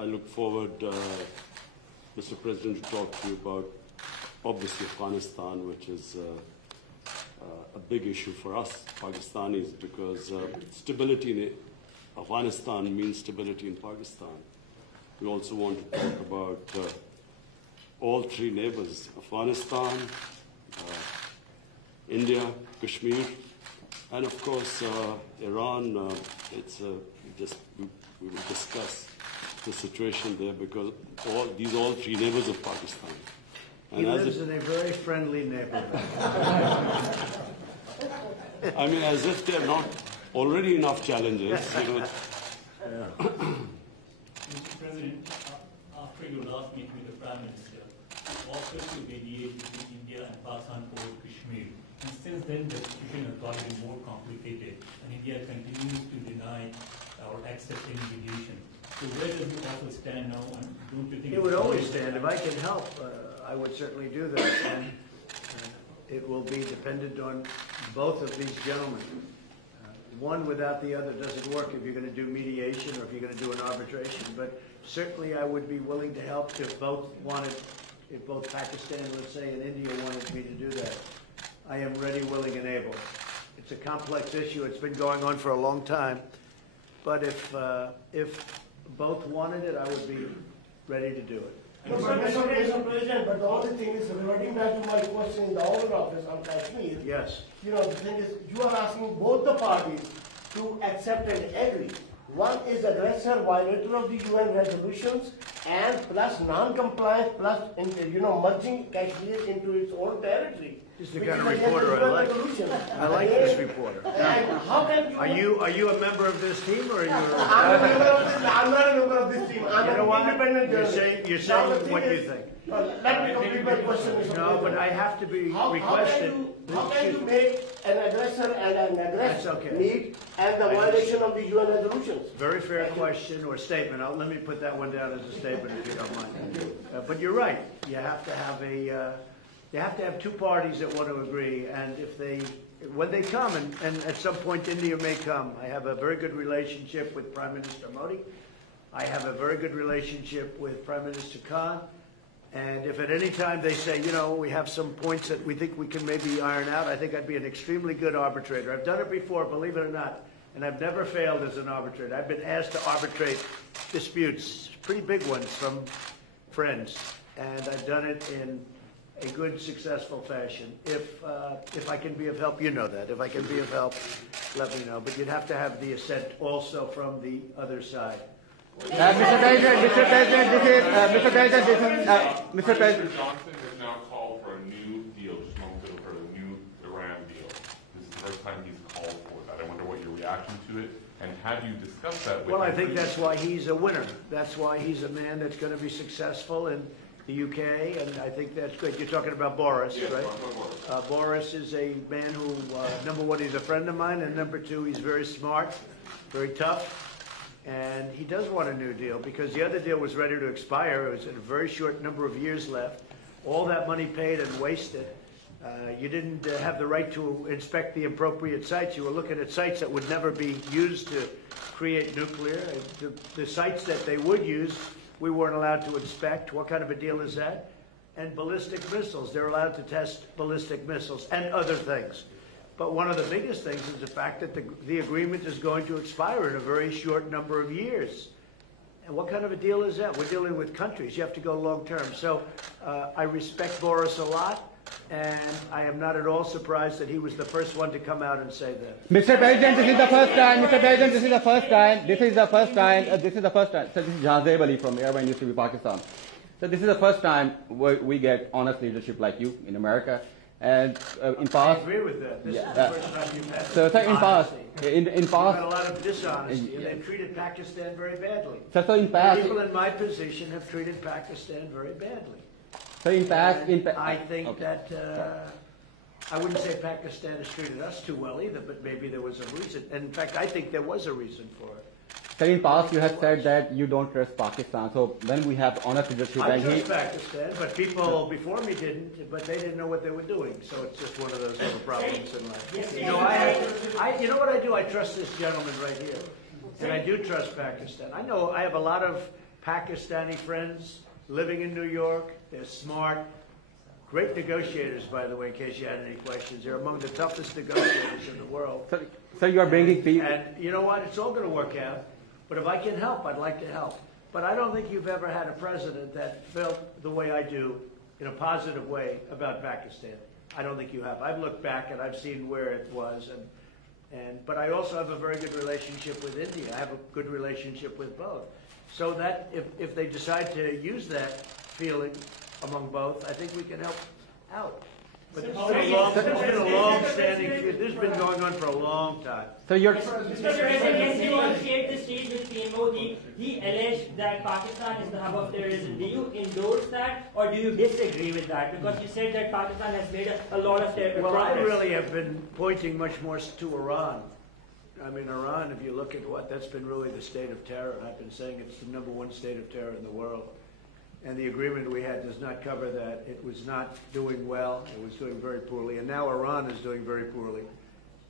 I look forward, Mr. President, to talk to you about, obviously, Afghanistan, which is a big issue for us Pakistanis, because stability in Afghanistan means stability in Pakistan. We also want to talk about all three neighbors, Afghanistan, India, Kashmir, and of course Iran. We will discuss the situation there, because all three neighbors of Pakistan. And he lives in a very friendly neighborhood. I mean, as if there are not already enough challenges. Mr. President, after your last meeting with the Prime Minister, you offered to mediate between India and Pakistan over Kashmir. And since then, the situation has gotten more complicated, and India continues to deny or accept any mediation. So where does it also stand now, and don't you think it would always stand? If I can help, I would certainly do that, and it will be dependent on both of these gentlemen. One without the other doesn't work if you're going to do mediation or if you're going to do an arbitration. But certainly I would be willing to help if both Pakistan, let's say, and India wanted me to do that. I am ready, willing, and able. It's a complex issue. It's been going on for a long time. But if both wanted it, I would be ready to do it. No, but Mr. President, but the only thing is, reverting back to my question in the Oval Office on Kashmir, yes. You know, the thing is, you are asking both the parties to accept and agree. One is aggressor, violator of the UN resolutions, and plus non-compliance, plus merging Kashmir into its own territory. This is the kind of reporter I like. I like this reporter. How can you? Are you a member of this team, or are you? I'm not a member of this team. I'm an independent journalist. You're saying what you think. Let me complete my question, Mr. No, but I have to be requested. How can you make an aggressor and an aggressor meet and the violation of the UN resolutions? Very fair question or statement. Let me put that one down as a statement, if you don't mind. But you're right. You have to have you have to have two parties that want to agree, and when they come, and at some point India may come. I have a very good relationship with Prime Minister Modi. I have a very good relationship with Prime Minister Khan. And if at any time they say, we have some points that we think we can maybe iron out, I think I'd be an extremely good arbitrator. I've done it before, believe it or not, and I've never failed as an arbitrator. I've been asked to arbitrate disputes, pretty big ones, from friends, and I've done it in a good, successful fashion. If I can be of help, you know that. If I can be of help, let me know. But you'd have to have the assent also from the other side. Mr. President, Johnson has now called for a new deal, just momentarily for a new Iran deal. This is the first time he's called for that. I wonder what your reaction to it, and have you discussed that with him? Well, I think that's why he's a winner. That's why he's a man that's going to be successful in the UK, and I think that's great. You're talking about Boris, yes, right? Boris is a man who, number one, he's a friend of mine, and number two, he's very smart, very tough. And he does want a new deal, because the other deal was ready to expire. It was a very short number of years left. All that money paid and wasted. You didn't have the right to inspect the appropriate sites. You were looking at sites that would never be used to create nuclear. The sites that they would use, we weren't allowed to inspect. What kind of a deal is that? And ballistic missiles. They're allowed to test ballistic missiles and other things. But one of the biggest things is the fact that the agreement is going to expire in a very short number of years. And what kind of a deal is that? We're dealing with countries. You have to go long term. So I respect Boris a lot, and I am not at all surprised that he was the first one to come out and say that. Mr. President, this is the first time. Mr. President, this is the first time. This is the first time. This is the first time. So this is Jahazeb Ali from Airline Industry, Pakistan. So this is the first time we get honest leadership like you in America. And in past, I agree with that. This is the first time you've had so in past, in you've past, had a lot of dishonesty, and they've treated Pakistan very badly. So in past, people in my position have treated Pakistan very badly. So in past, I think that I wouldn't say Pakistan has treated us too well either, but maybe there was a reason. And in fact, I think there was a reason for it. So in past, you have said that you don't trust Pakistan. So when we have honest leadership, I trust Pakistan, but people before me didn't. But they didn't know what they were doing. So it's just one of those little problems in life. You know what I do? I trust this gentleman right here, and I do trust Pakistan. I know I have a lot of Pakistani friends living in New York. They're smart. Great negotiators, by the way, in case you had any questions. They're among the toughest negotiators in the world. So you are bringing people. And you know what? It's all going to work out. But if I can help, I'd like to help. But I don't think you've ever had a president that felt the way I do in a positive way about Pakistan. I don't think you have. I've looked back and I've seen where it was. But I also have a very good relationship with India. I have a good relationship with both. So that if they decide to use that feeling among both, I think we can help out. But this has been a long-standing feud. This has been going on for a long time. So you're. Mr. President, yesterday on Shared the Stage with PMO, he alleged that Pakistan is the hub of terrorism. Do you endorse that or do you disagree with that? Because you said that Pakistan has made a lot of terror Well, I progress. really have been pointing much more to Iran. I mean, Iran, if you look at that's been really the state of terror. I've been saying it's the #1 state of terror in the world. And the agreement we had does not cover that. It was not doing well. It was doing very poorly. And now Iran is doing very poorly.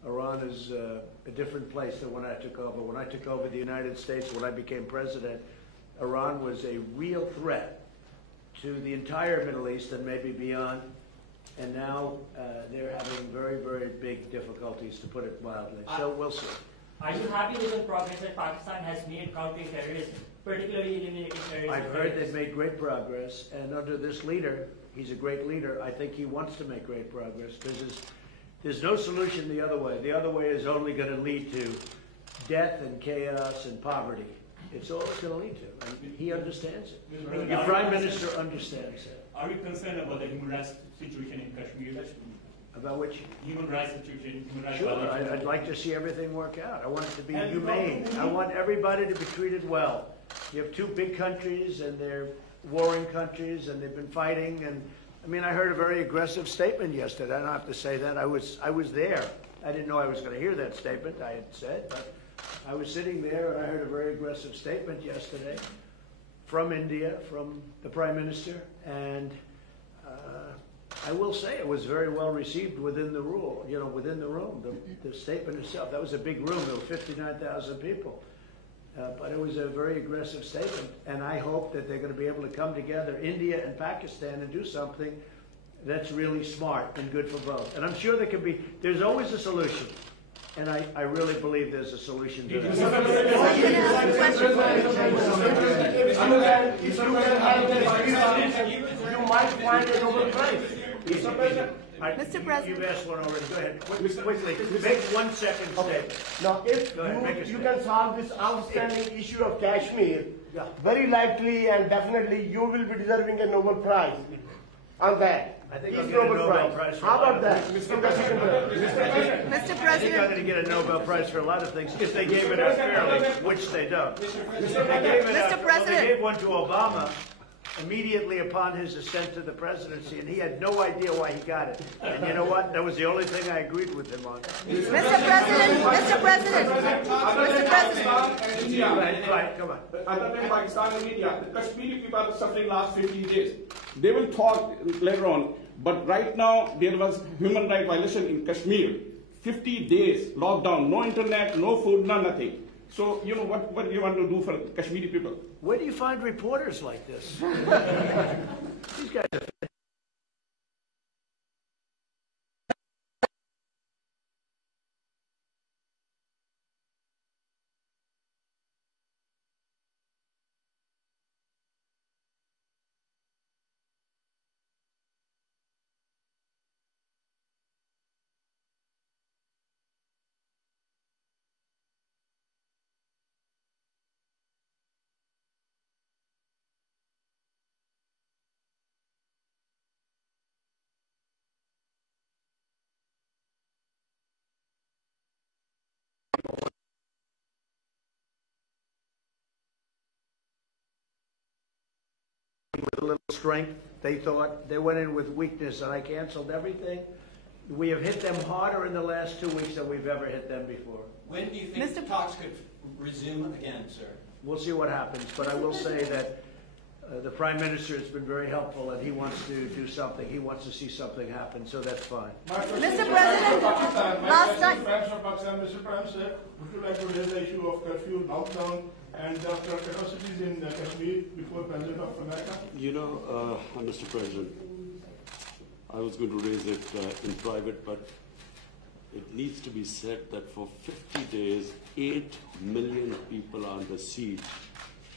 Iran is a different place than when I took over. When I took over the United States, when I became president, Iran was a real threat to the entire Middle East and maybe beyond. And now they're having very, very big difficulties, to put it mildly. So we'll see. Are you happy with the progress that Pakistan has made countering terrorism, particularly eliminating terrorism? I've heard they've made great progress, and under this leader, he's a great leader. I think he wants to make great progress because there's no solution the other way. The other way is only going to lead to death and chaos and poverty. It's all it's going to lead to, and he understands it. The Prime Minister understands it. Are you concerned about the human rights situation in Kashmir? About which? Human rights situation, human rights Sure, violations. I'd like to see everything work out. I want it to be humane. I want everybody to be treated well. You have two big countries, and they're warring countries, and they've been fighting. And I mean, I heard a very aggressive statement yesterday. I don't have to say that. I was there. I didn't know I was going to hear that statement. I had said, but I was sitting there, and I heard a very aggressive statement yesterday from India, from the Prime Minister, and I will say it was very well received within the within the room. The statement itself, that was a big room. There were 59,000 people. But it was a very aggressive statement, and I hope that they're going to be able to come together, India and Pakistan, and do something that's really smart and good for both. And I'm sure there's always a solution, and I really believe there's a solution to that. If you can have the you might find a Nobel Prize. Mr. President. You've asked one already. Go ahead. Quickly. Make 1 second statement. Now, if Go ahead, make a you statement. can solve this outstanding issue of Kashmir, very likely and definitely you will be deserving a Nobel Prize on that. I think Peace I'll get a Nobel Nobel Prize for How a lot about of that? things. Mr. President. Mr. I think I'm President, going to get a Nobel Prize for a lot of things if they gave it out fairly, which they don't. Mr. President. They gave one to Obama immediately upon his ascent to the presidency, and he had no idea why he got it. And you know what? That was the only thing I agreed with him on. Mr. President, Mr. President, Mr. President. Right, come on. Other than Pakistan and India, the Kashmiri people are suffering last 15 days. They will talk later on, but right now there was human rights violation in Kashmir. 50 days lockdown, no internet, no food, no nothing. So, you know, what do you want to do for Kashmiri people? Where do you find reporters like this? These guys are... with a little strength. They thought they went in with weakness, and I canceled everything. We have hit them harder in the last 2 weeks than we've ever hit them before. When do you think the talks could resume again, sir? We'll see what happens, but I will say that the Prime Minister has been very helpful, and he wants to do something. He wants to see something happen, so that's fine. Mr. President, last night. Mr. Prime Minister, would you like to raise the issue of curfew, lockdown, and after atrocities in Kashmir before President of America? You know, Mr. President, I was going to raise it in private, but it needs to be said that for 50 days, 8 million people are under siege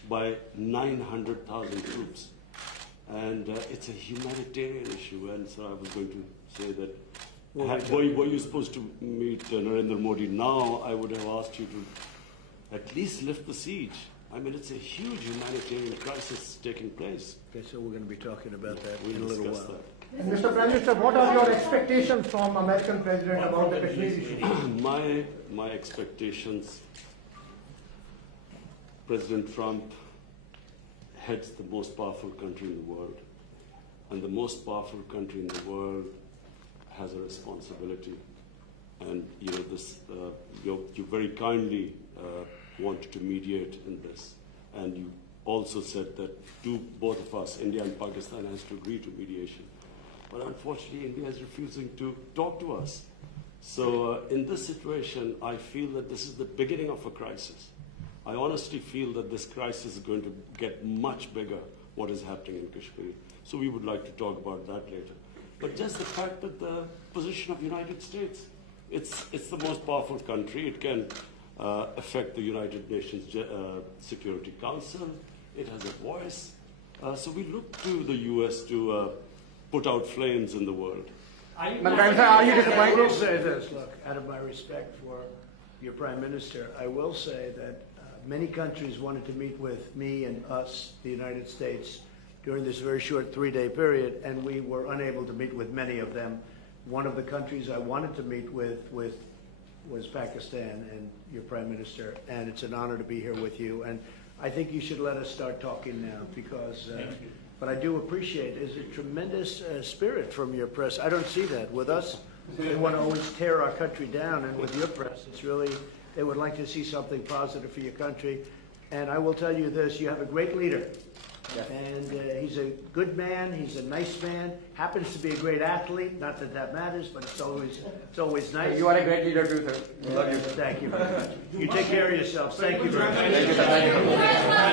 by 900,000 troops. And it's a humanitarian issue. And so I was going to say that, were you supposed to meet Narendra Modi now, I would have asked you to at least lift the siege. I mean, it's a huge humanitarian crisis taking place. Okay, so we're going to be talking about that We'll in a little discuss while. that. And Mr. Prime Minister, what are your expectations from American President about the Kashmir issue? My expectations, President Trump heads the most powerful country in the world. And the most powerful country in the world has a responsibility. And you know, this, you very kindly wanted to mediate in this. And you also said that both of us, India and Pakistan, has to agree to mediation. But unfortunately, India is refusing to talk to us. So in this situation, I feel that this is the beginning of a crisis. I honestly feel that this crisis is going to get much bigger, what is happening in Kashmir. So we would like to talk about that later. But just the fact that the position of the United States, it's the most powerful country. It can affect the United Nations Security Council. It has a voice. So we look to the U.S. to put out flames in the world. Are you disappointed? I will say this, look, out of my respect for your Prime Minister, I will say that many countries wanted to meet with me and us, the United States, during this very short 3-day period, and we were unable to meet with many of them. One of the countries I wanted to meet with was Pakistan and your Prime Minister, and it's an honor to be here with you. And I think you should let us start talking now, because but I do appreciate there's a tremendous spirit from your press. I don't see that with us. They want to always tear our country down, and with your press, it's really, they would like to see something positive for your country. And I will tell you this, you have a great leader. Yeah. And he's a good man, he's a nice man, happens to be a great athlete, not that that matters, but it's always nice. You are a great leader too, sir. Love you. Thank you very much. You take care of yourselves. Thank you very much. Thank you, sir. Thank you.